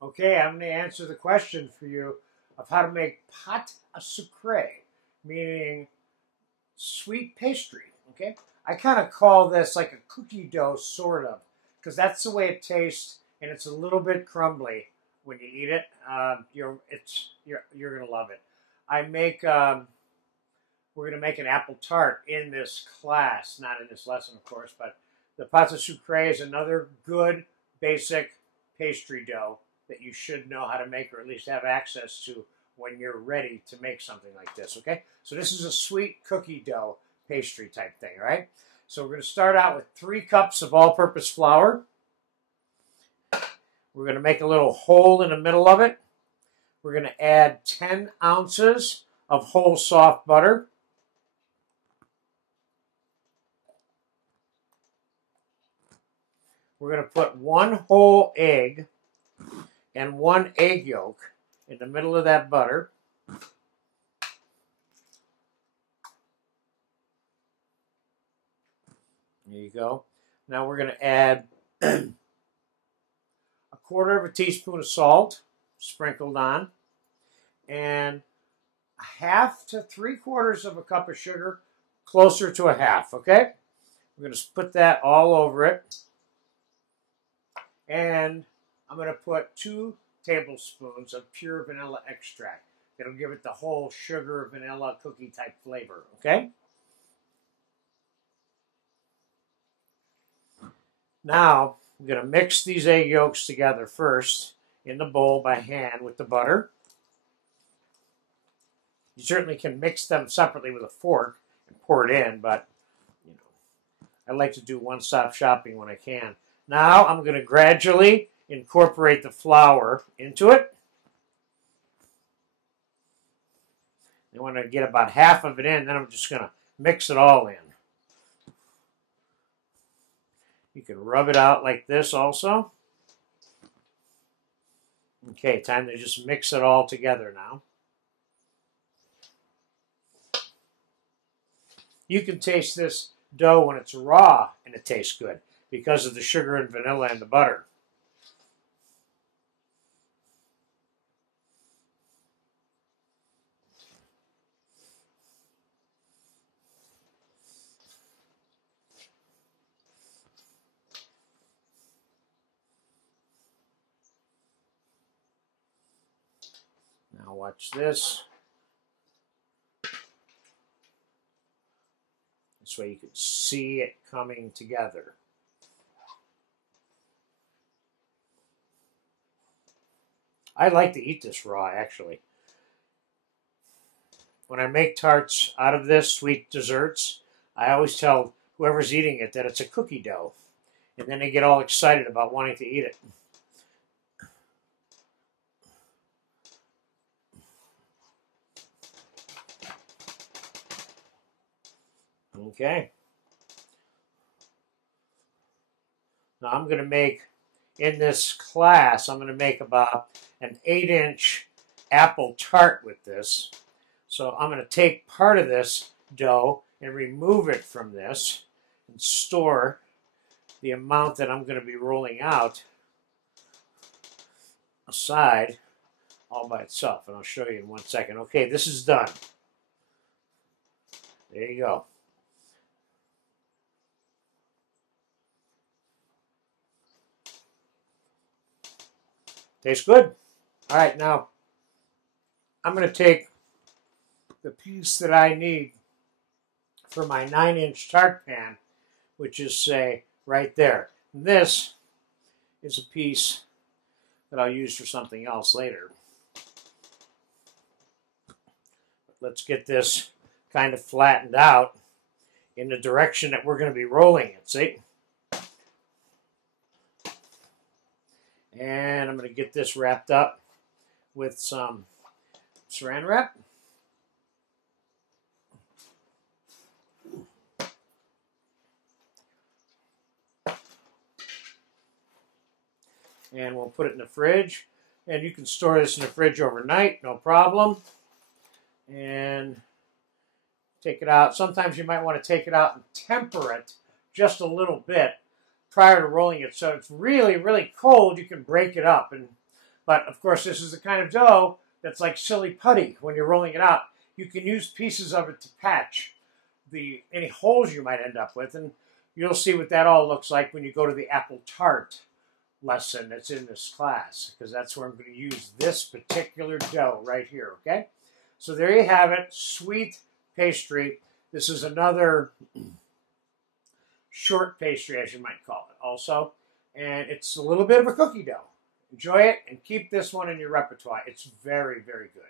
Okay, I'm going to answer the question for you of how to make pate sucree, meaning sweet pastry. Okay, I kind of call this like a cookie dough, sort of, because that's the way it tastes, and it's a little bit crumbly when you eat it. You're gonna love it. I make we're gonna make an apple tart in this class, not in this lesson, of course, but the pate sucree is another good basic pastry dough that you should know how to make, or at least have access to when you're ready to make something like this, okay? So this is a sweet cookie dough pastry type thing, right? So we're going to start out with 3 cups of all-purpose flour. We're going to make a little hole in the middle of it. We're going to add 10 ounces of whole soft butter. We're going to put 1 whole egg and 1 egg yolk in the middle of that butter. There you go. Now we're going to add a 1/4 teaspoon of salt sprinkled on, and 1/2 to 3/4 cup of sugar, closer to 1/2, okay? We're going to put that all over it. And I'm going to put 2 tablespoons of pure vanilla extract. It'll give it the whole sugar, vanilla, cookie type flavor, okay? Now, I'm going to mix these egg yolks together first in the bowl by hand with the butter. You certainly can mix them separately with a fork and pour it in, but you know, I like to do one-stop shopping when I can. Now, I'm going to gradually incorporate the flour into it. And when I get about 1/2 of it in, then I'm just going to mix it all in. You can rub it out like this also. Okay, time to just mix it all together now. You can taste this dough when it's raw and it tastes good because of the sugar and vanilla and the butter. Now watch this. This way you can see it coming together. I like to eat this raw, actually. When I make tarts out of this, sweet desserts, I always tell whoever's eating it that it's a cookie dough. And then they get all excited about wanting to eat it. Okay. Now I'm going to make, in this class, I'm going to make about an 8-inch apple tart with this. So I'm going to take part of this dough and remove it from this and store the amount that I'm going to be rolling out aside all by itself. And I'll show you in 1 second. Okay, this is done. There you go. Tastes good. All right, now I'm going to take the piece that I need for my 9-inch tart pan, which is, say, right there. And this is a piece that I'll use for something else later. Let's get this kind of flattened out in the direction that we're going to be rolling it, see? And I'm going to get this wrapped up with some saran wrap. And we'll put it in the fridge. And you can store this in the fridge overnight, no problem. And take it out. Sometimes you might want to take it out and temper it just a little bit prior to rolling it. So it's really, really cold, you can break it up. And But of course, this is the kind of dough that's like silly putty when you're rolling it out. You can use pieces of it to patch any holes you might end up with, and you'll see what that all looks like when you go to the apple tart lesson that's in this class, because that's where I'm going to use this particular dough right here, okay? So there you have it, sweet pastry. This is another short pastry, as you might call it also, and it's a little bit of a cookie dough. Enjoy it and keep this one in your repertoire. It's very, very good.